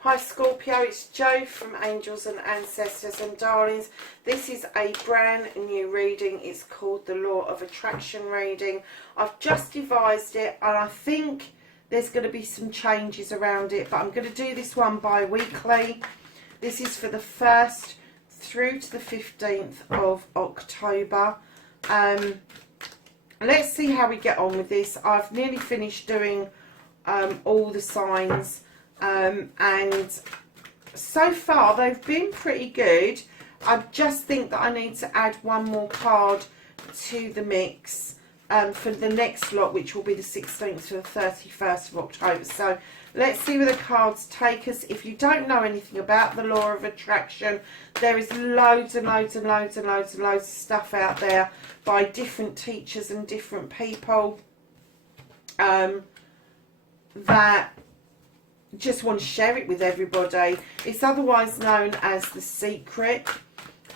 Hi Scorpio, it's Jo from Angels and Ancestors and Darlings. This is a brand new reading. It's called the Law of Attraction reading. I've just devised it and I think there's going to be some changes around it, but I'm going to do this one bi-weekly. This is for the 1st through to the 15th of October. Let's see how we get on with this. I've nearly finished doing all the signs. And so far they've been pretty good. I just think that I need to add one more card to the mix for the next lot, which will be the 16th to the 31st of October. So let's see where the cards take us. If you don't know anything about the law of attraction, there is loads and loads and loads and loads and loads of stuff out there by different teachers and different people that just want to share it with everybody. It's otherwise known as The Secret,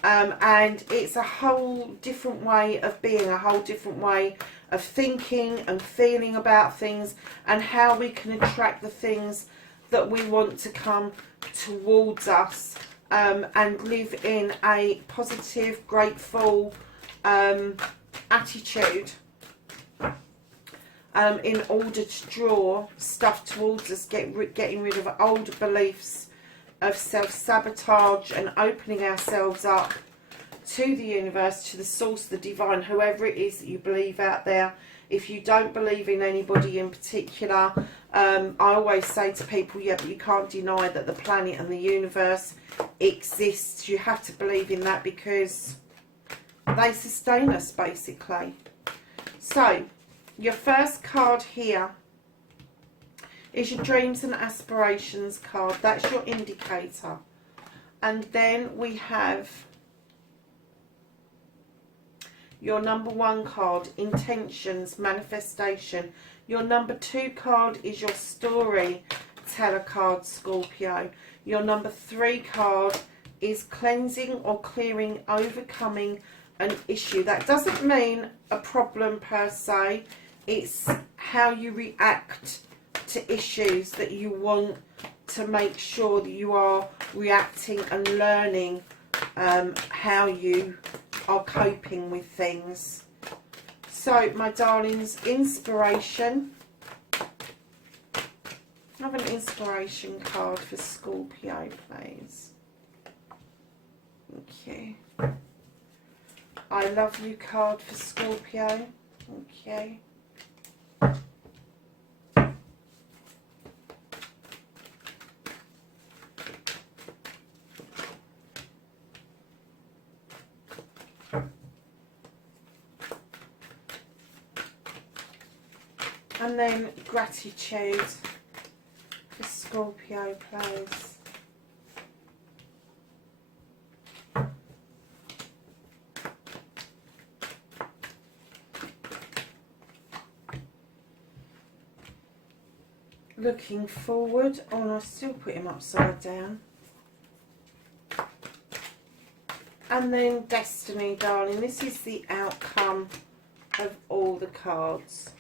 and it's a whole different way of being, a whole different way of thinking and feeling about things, and how we can attract the things that we want to come towards us, and live in a positive, grateful attitude. In order to draw stuff towards us, getting rid of old beliefs of self-sabotage and opening ourselves up to the universe, to the source, the divine, whoever it is that you believe out there. If you don't believe in anybody in particular, I always say to people, yeah, but you can't deny that the planet and the universe exists. You have to believe in that because they sustain us, basically. So your first card here is your dreams and aspirations card. That's your indicator. And then we have your number 1 card, intentions, manifestation. Your number 2 card is your story teller card, Scorpio. Your number 3 card is cleansing or clearing, overcoming an issue. That doesn't mean a problem per se. It's how you react to issues that you want to make sure that you are reacting and learning how you are coping with things. So, my darlings, inspiration. Have an inspiration card for Scorpio, please. Okay. I love you card for Scorpio. Okay. And then gratitude for Scorpio, please. Looking forward. Oh, and I still put him upside down. And then destiny, darling. This is the outcome of all the cards.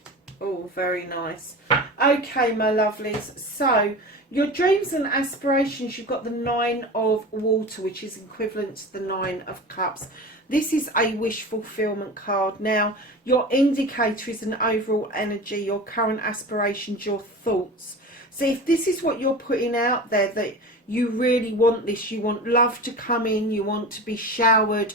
Oh, very nice. Okay, my lovelies. So, your dreams and aspirations, you've got the 9 of water, which is equivalent to the 9 of cups. This is a wish fulfillment card. Now, your indicator is an overall energy, your current aspirations, your thoughts. So if this is what you're putting out there, that you really want this, you want love to come in, you want to be showered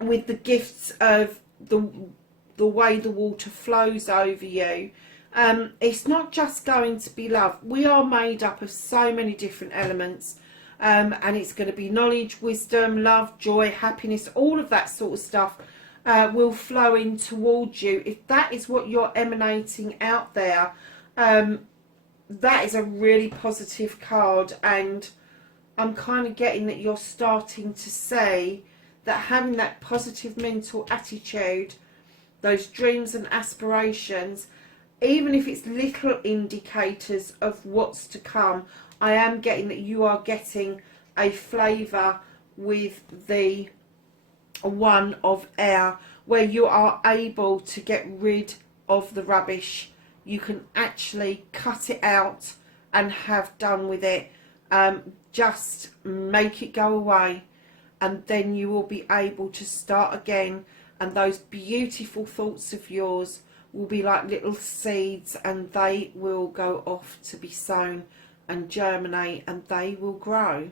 with the gifts of the way the water flows over you. It's not just going to be love. We are made up of so many different elements, and it's going to be knowledge, wisdom, love, joy, happiness, all of that sort of stuff will flow in towards you. If that is what you're emanating out there, that is a really positive card, and I'm kind of getting that you're starting to say that having that positive mental attitude, those dreams and aspirations, even if it's little indicators of what's to come, I am getting that you are getting a flavour with the one of air, where you are able to get rid of the rubbish. You can actually cut it out and have done with it. Just make it go away, and then you will be able to start again, and those beautiful thoughts of yours will be like little seeds, and they will go off to be sown and germinate, and they will grow.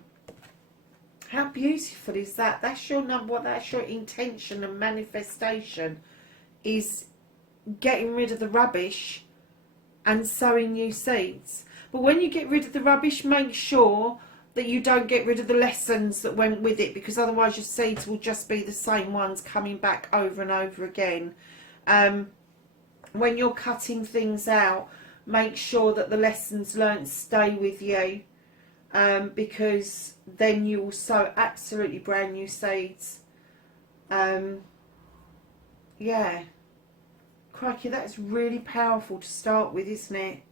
How beautiful is that? That's your number. That's your intention and manifestation, is getting rid of the rubbish and sowing new seeds. But when you get rid of the rubbish, make sure that you don't get rid of the lessons that went with it, because otherwise your seeds will just be the same ones coming back over and over again. When you're cutting things out, make sure that the lessons learnt stay with you, because then you will sow absolutely brand new seeds. Yeah. Crikey, that's really powerful to start with, isn't it?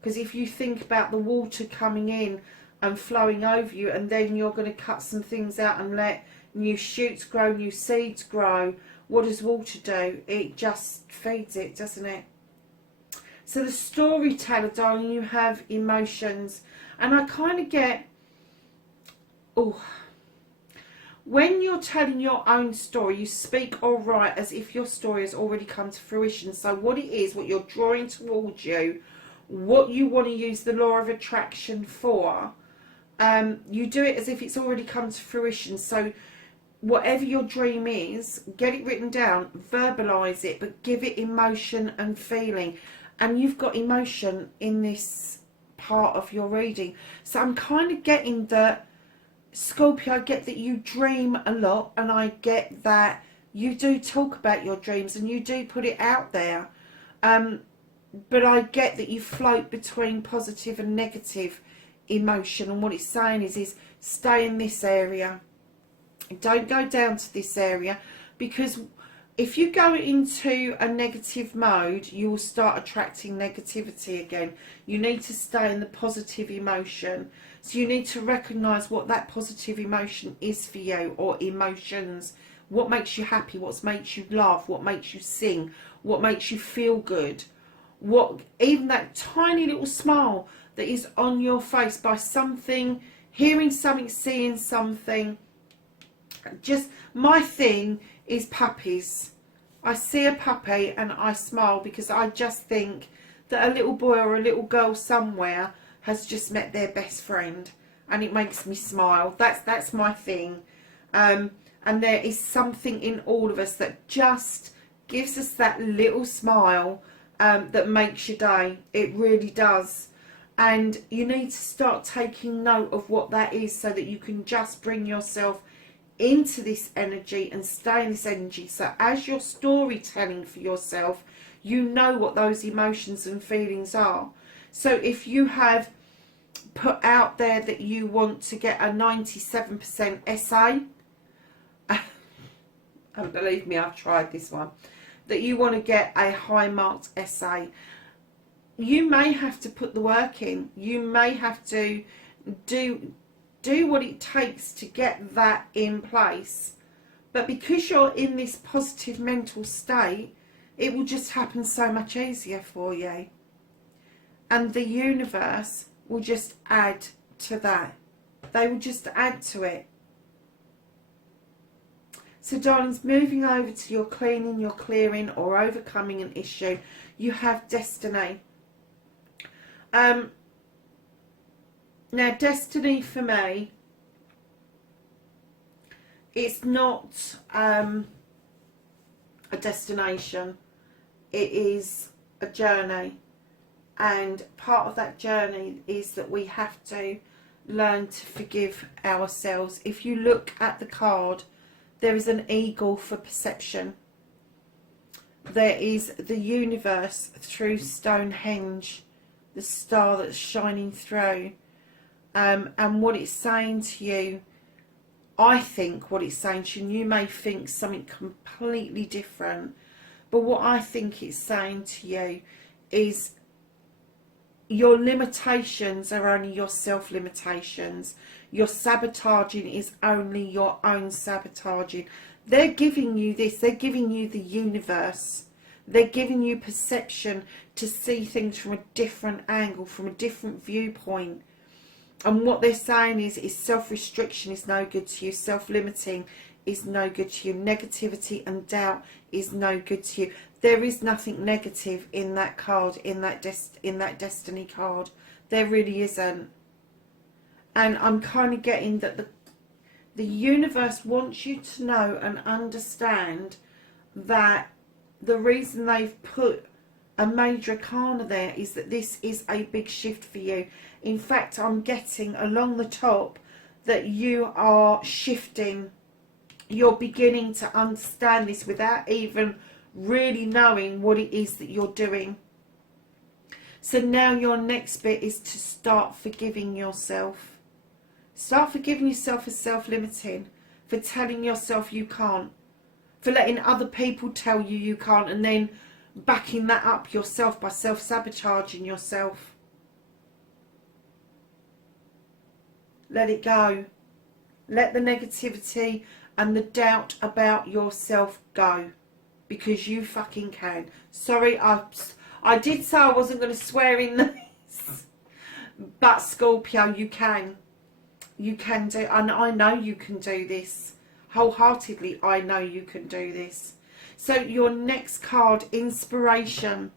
Because if you think about the water coming in and flowing over you, and then you're going to cut some things out and let new shoots grow, new seeds grow, what does water do? It just feeds it, doesn't it? So the storyteller, darling, you have emotions. And I kind of get, when you're telling your own story, you speak or write as if your story has already come to fruition. So what it is, what you're drawing towards you, what you want to use the law of attraction for, you do it as if it's already come to fruition. So whatever your dream is, get it written down, verbalise it, but give it emotion and feeling. And you've got emotion in this part of your reading. So I'm kind of getting that, Scorpio, I get that you dream a lot, and I get that you do talk about your dreams and you do put it out there. But I get that you float between positive and negative emotion, and what it's saying is stay in this area. Don't go down to this area, because if you go into a negative mode, you will start attracting negativity again. You need to stay in the positive emotion. So you need to recognise what that positive emotion is for you, or emotions. What makes you happy, what makes you laugh, what makes you sing, what makes you feel good. What, even that tiny little smile that is on your face by something, hearing something, seeing something. Just, my thing is puppies. I see a puppy and I smile, because I just think that a little boy or a little girl somewhere has just met their best friend, and it makes me smile. That's my thing. And there is something in all of us that just gives us that little smile, that makes your day. It really does. And you need to start taking note of what that is, so that you can just bring yourself into this energy and stay in this energy. So as you're storytelling for yourself, you know what those emotions and feelings are. So if you have put out there that you want to get a 97% essay, and believe me, I've tried this one, that you want to get a high marked essay, you may have to put the work in. You may have to do what it takes to get that in place. But because you're in this positive mental state, it will just happen so much easier for you. And the universe will just add to that. They will just add to it. So darlings, moving over to your cleaning, your clearing, or overcoming an issue, you have destiny. Now, destiny for me, it's not a destination. It is a journey. And part of that journey is that we have to learn to forgive ourselves. If you look at the card, there is an eagle for perception. There is the universe through Stonehenge, the star that's shining through. And what it's saying to you, I think what it's saying to you, and you may think something completely different, But what I think it's saying to you is your limitations are only your self-limitations. Your sabotaging is only your own sabotaging. They're giving you this. They're giving you the universe. They're giving you perception to see things from a different angle, from a different viewpoint. And what they're saying is self-restriction is no good to you. Self-limiting is no good to you. Negativity and doubt is no good to you. There is nothing negative in that card, in that destiny card. There really isn't. And I'm kind of getting that the universe wants you to know and understand that the reason they've put a major arcana there is that this is a big shift for you. In fact, I'm getting along the top that you are shifting. You're beginning to understand this without even really knowing what it is that you're doing. So now your next bit is to start forgiving yourself. Start forgiving yourself for self-limiting, for telling yourself you can't, for letting other people tell you you can't, and then backing that up yourself by self-sabotaging yourself. Let it go. Let the negativity and the doubt about yourself go, because you fucking can. Sorry, I did say I wasn't going to swear in this, but Scorpio, you can. You can do, and I know you can do this. Wholeheartedly, I know you can do this. So your next card, inspiration.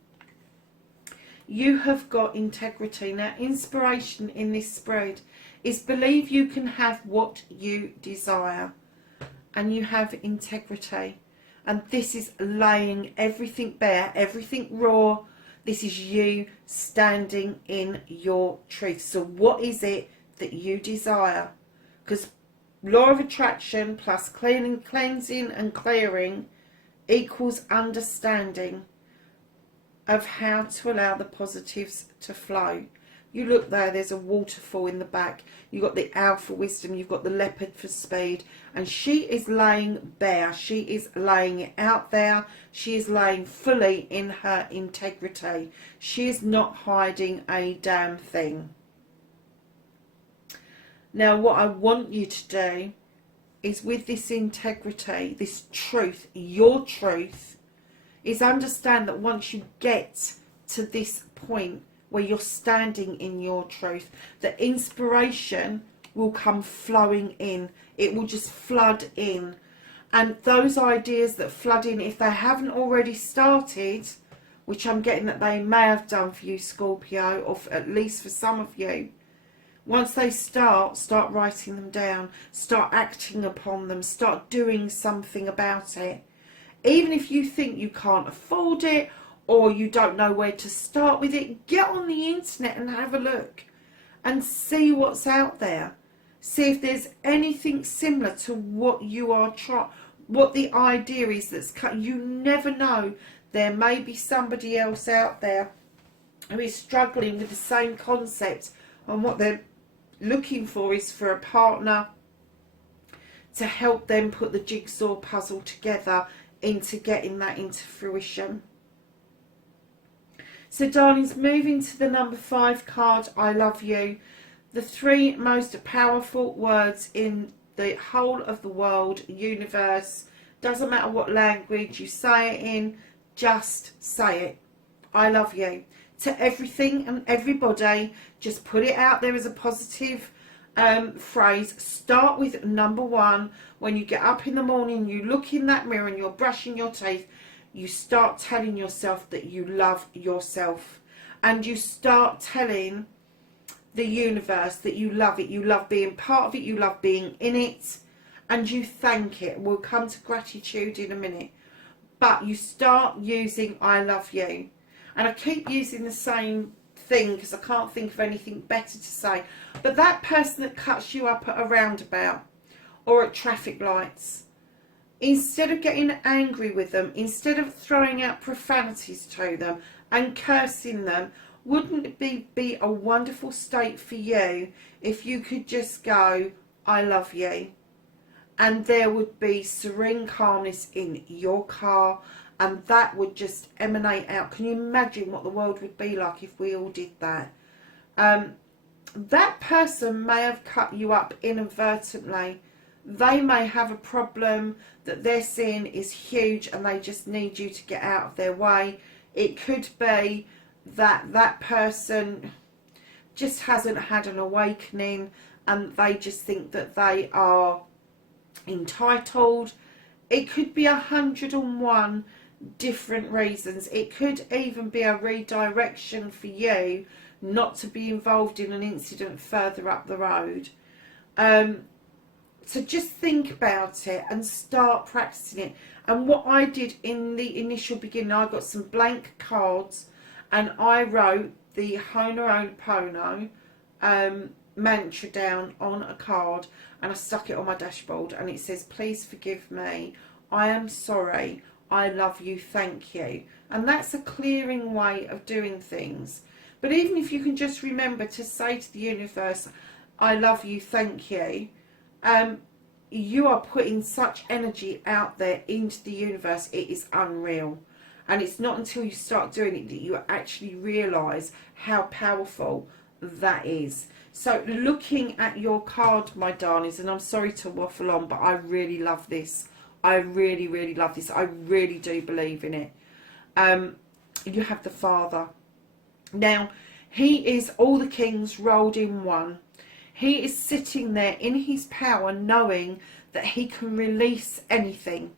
You have got integrity. Now, inspiration in this spread is believe you can have what you desire. And you have integrity. And this is laying everything bare, everything raw. This is you standing in your truth. So what is it that you desire? Because law of attraction plus cleansing and clearing equals understanding of how to allow the positives to flow. You look there, there's a waterfall in the back. You've got the alpha wisdom, you've got the leopard for speed. And she is laying bare. She is laying it out there. She is laying fully in her integrity. She is not hiding a damn thing. Now, what I want you to do is, with this integrity, this truth, your truth, is understand that once you get to this point where you're standing in your truth, the inspiration will come flowing in. It will just flood in. And those ideas that flood in, if they haven't already started, which I'm getting that they may have done for you, Scorpio, or at least for some of you, once they start writing them down, start acting upon them, start doing something about it. Even if you think you can't afford it, or you don't know where to start with it, get on the internet and have a look and see what's out there. See if there's anything similar to what you are what the idea is that's cut. You never know. There may be somebody else out there who is struggling with the same concept, and what they're looking for is for a partner to help them put the jigsaw puzzle together into getting that into fruition. So darlings, moving to the number 5 card, I love you. The 3 most powerful words in the whole of the world, universe. Doesn't matter what language you say it in, just say it. I love you. To everything and everybody, just put it out there as a positive phrase. Start with number 1. When you get up in the morning, you look in that mirror and you're brushing your teeth, you start telling yourself that you love yourself. And you start telling the universe that you love it. You love being part of it. You love being in it. And you thank it. We'll come to gratitude in a minute. But you start using I love you. And I keep using the same thing because I can't think of anything better to say. But that person that cuts you up at a roundabout or at traffic lights, instead of getting angry with them, instead of throwing out profanities to them and cursing them, wouldn't it be a wonderful state for you if you could just go, I love you? And there would be serene calmness in your car, and that would just emanate out. Can you imagine what the world would be like if we all did that? That person may have cut you up inadvertently. They may have a problem that they're seeing is huge and they just need you to get out of their way. It could be that that person just hasn't had an awakening and they just think that they are entitled. It could be 101 different reasons. It could even be a redirection for you not to be involved in an incident further up the road. So just think about it and start practicing it. And what I did in the initial beginning, I got some blank cards and I wrote the Ho'oponopono mantra down on a card, and I stuck it on my dashboard, and it says, please forgive me, I am sorry, I love you, thank you. And that's a clearing way of doing things. But even if you can just remember to say to the universe, I love you, thank you, you are putting such energy out there into the universe, it is unreal. And it's not until you start doing it that you actually realise how powerful that is. So looking at your card, my darlings, and I'm sorry to waffle on, but I really love this. I really, really love this. I really do believe in it. You have the Father. Now, he is all the kings rolled in one. He is sitting there in his power, knowing that he can release anything.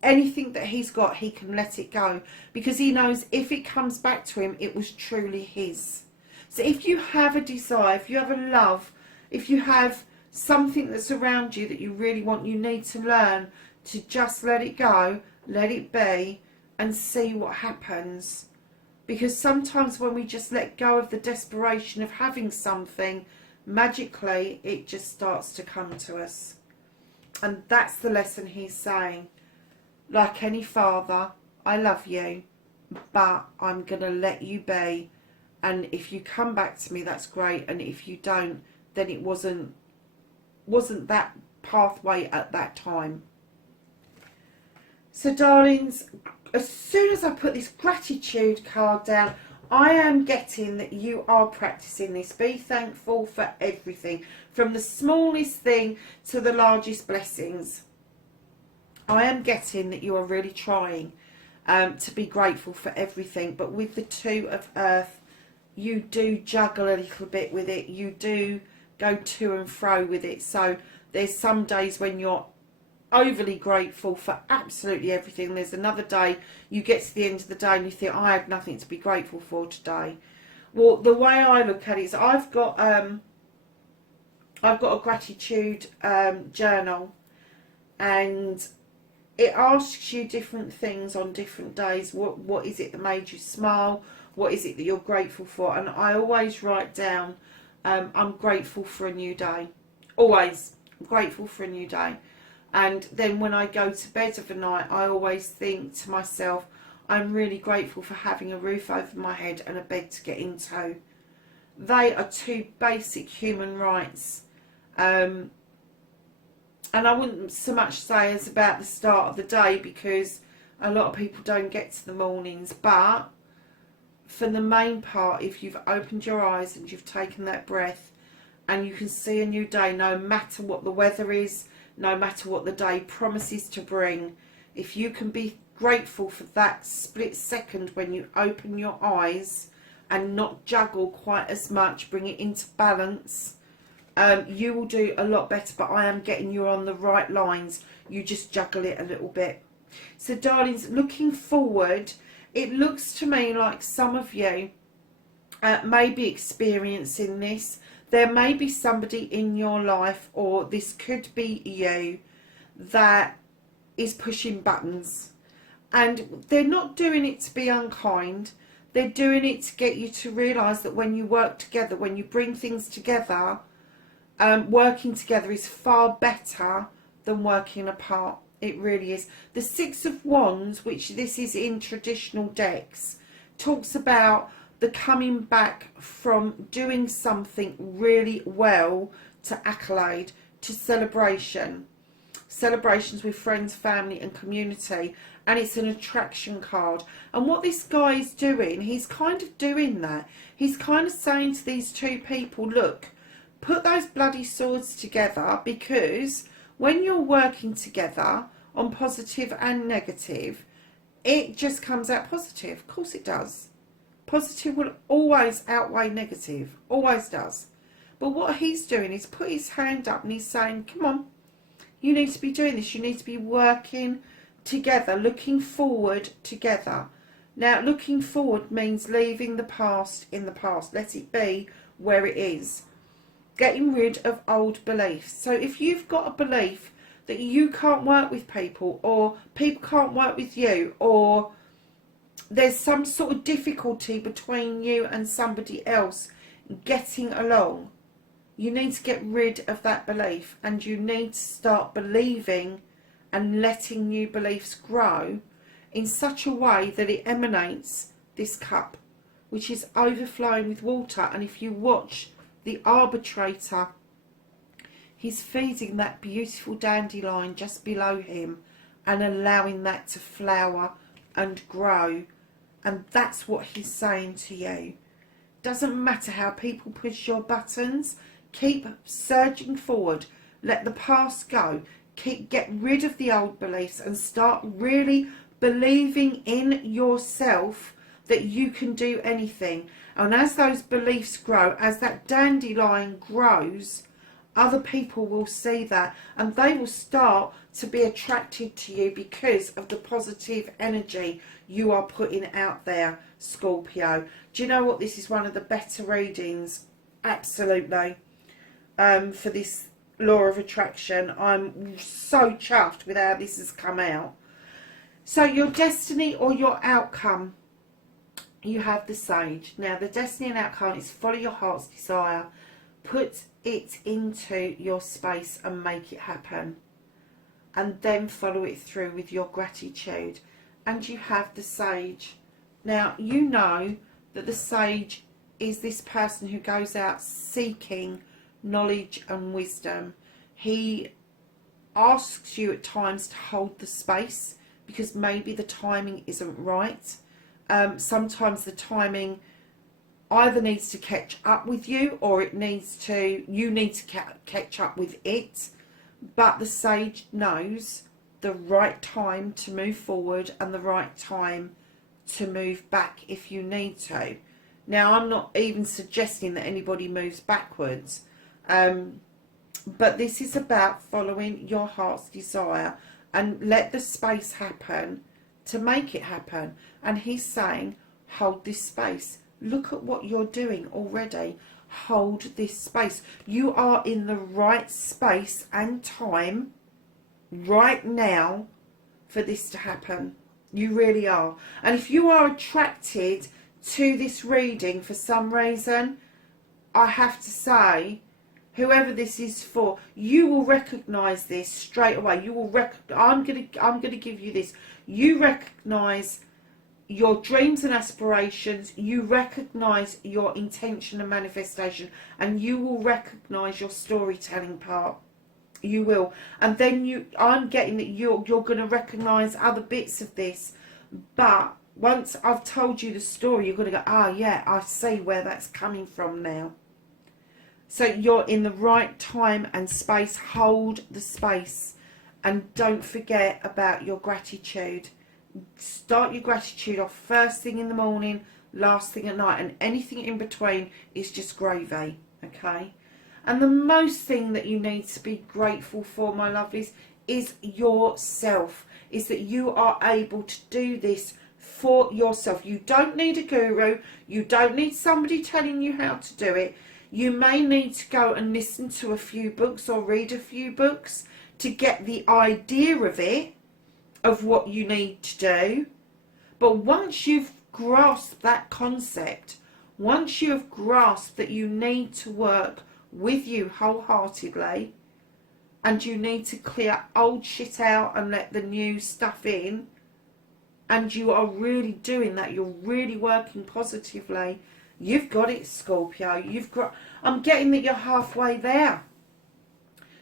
Anything that he's got, he can let it go. Because he knows if it comes back to him, it was truly his. So if you have a desire, if you have a love, if you have something that's around you that you really want, you need to learn to just let it go, let it be, and see what happens. Because sometimes when we just let go of the desperation of having something, magically it just starts to come to us. And that's the lesson he's saying. Like any father, I love you, but I'm going to let you be. And if you come back to me, that's great. And if you don't, then it wasn't that pathway at that time. So darlings, as soon as I put this gratitude card down, I am getting that you are practicing this. Be thankful for everything, from the smallest thing to the largest blessings. I am getting that you are really trying to be grateful for everything. But with the Two of Earth, you do juggle a little bit with it. You do go to and fro with it. So there's some days when you're overly grateful for absolutely everything. There's another day you get to the end of the day and you think, I had nothing to be grateful for today. Well, the way I look at it is I've got a gratitude journal, and it asks you different things on different days. What is it that made you smile? What is it that you're grateful for? And I always write down, I'm grateful for a new day. Always. I'm grateful for a new day. And then when I go to bed of a night, I always think to myself, I'm really grateful for having a roof over my head and a bed to get into. They are two basic human rights. And I wouldn't so much say as about the start of the day, because a lot of people don't get to the mornings. But for the main part, if you've opened your eyes and you've taken that breath and you can see a new day, no matter what the weather is, no matter what the day promises to bring, if you can be grateful for that split second when you open your eyes and not juggle quite as much, bring it into balance, you will do a lot better. But I am getting you on the right lines. You just juggle it a little bit. So darlings, looking forward, it looks to me like some of you may be experiencing this. There may be somebody in your life, or this could be you, that is pushing buttons. And they're not doing it to be unkind. They're doing it to get you to realise that when you work together, when you bring things together, working together is far better than working apart. It really is. The Six of Wands, which this is in traditional decks, talks about the coming back from doing something really well to accolade, to celebration. Celebrations with friends, family and community. and it's an attraction card. And what this guy is doing, he's kind of doing that. He's kind of saying to these two people, look, put those bloody swords together, because when you're working together on positive and negative, it just comes out positive. Of course it does. Positive will always outweigh negative. Always does. But what he's doing is put his hand up and he's saying, come on, you need to be doing this. You need to be working together, looking forward together. Now, looking forward means leaving the past in the past. Let it be where it is. Getting rid of old beliefs. So if you've got a belief that you can't work with people, or people can't work with you, or there's some sort of difficulty between you and somebody else getting along, you need to get rid of that belief, and you need to start believing and letting new beliefs grow in such a way that it emanates this cup, which is overflowing with water. And if you watch the arbitrator, he's feeding that beautiful dandelion just below him and allowing that to flower and grow. And that's what he's saying to you. Doesn't matter how people push your buttons, keep surging forward. Let the past go. Get rid of the old beliefs and start really believing in yourself that you can do anything. And as those beliefs grow, as that dandelion grows, other people will see that, and they will start to be attracted to you because of the positive energy you are putting out there, Scorpio. Do you know what? This is one of the better readings, absolutely, for this law of attraction. I'm so chuffed with how this has come out. So your destiny or your outcome, you have the Sage. Now the destiny and outcome is follow your heart's desire. Put it into your space and make it happen. And then follow it through with your gratitude. And you have the Sage. Now you know that the Sage is this person who goes out seeking knowledge and wisdom. He asks you at times to hold the space because maybe the timing isn't right. Sometimes the timing either needs to catch up with you, or you need to catch up with it. But the Sage knows the right time to move forward and the right time to move back if you need to. Now, I'm not even suggesting that anybody moves backwards, but this is about following your heart's desire and let the space happen to make it happen. And he's saying, hold this space. Look at what you're doing already. Hold this space. You are in the right space and time right now for this to happen. You really are. And if you are attracted to this reading for some reason, I have to say, whoever this is for, you will recognise this straight away. You will I'm gonna give you this. You recognise your dreams and aspirations. You recognise your intention and manifestation, and you will recognise your storytelling part. You will, and then I'm getting that you're going to recognise other bits of this. But once I've told you the story, you're going to go, ah, yeah, I see where that's coming from now. So you're in the right time and space. Hold the space, and don't forget about your gratitude. Start your gratitude off first thing in the morning, last thing at night, and anything in between is just gravy, okay? And the most thing that you need to be grateful for, my lovelies, is yourself. Is that you are able to do this for yourself. You don't need a guru. You don't need somebody telling you how to do it. You may need to go and listen to a few books or read a few books to get the idea of it, of what you need to do. But once you've grasped that concept, once you have grasped that you need to work with you wholeheartedly, and you need to clear old shit out and let the new stuff in, and you are really doing that, you're really working positively, you've got it, Scorpio. I'm getting that you're halfway there.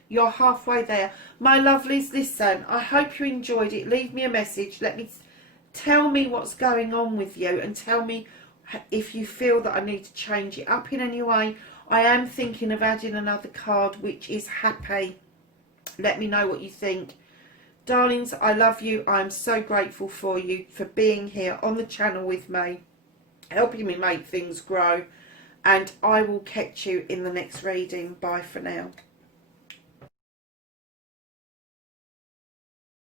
You're halfway there. My lovelies, listen, I hope you enjoyed it. Leave me a message. Tell me what's going on with you, and tell me if you feel that I need to change it up in any way. I am thinking of adding another card, which is happy. Let me know what you think. Darlings, I love you. I'm so grateful for you for being here on the channel with me, helping me make things grow. And I will catch you in the next reading. Bye for now.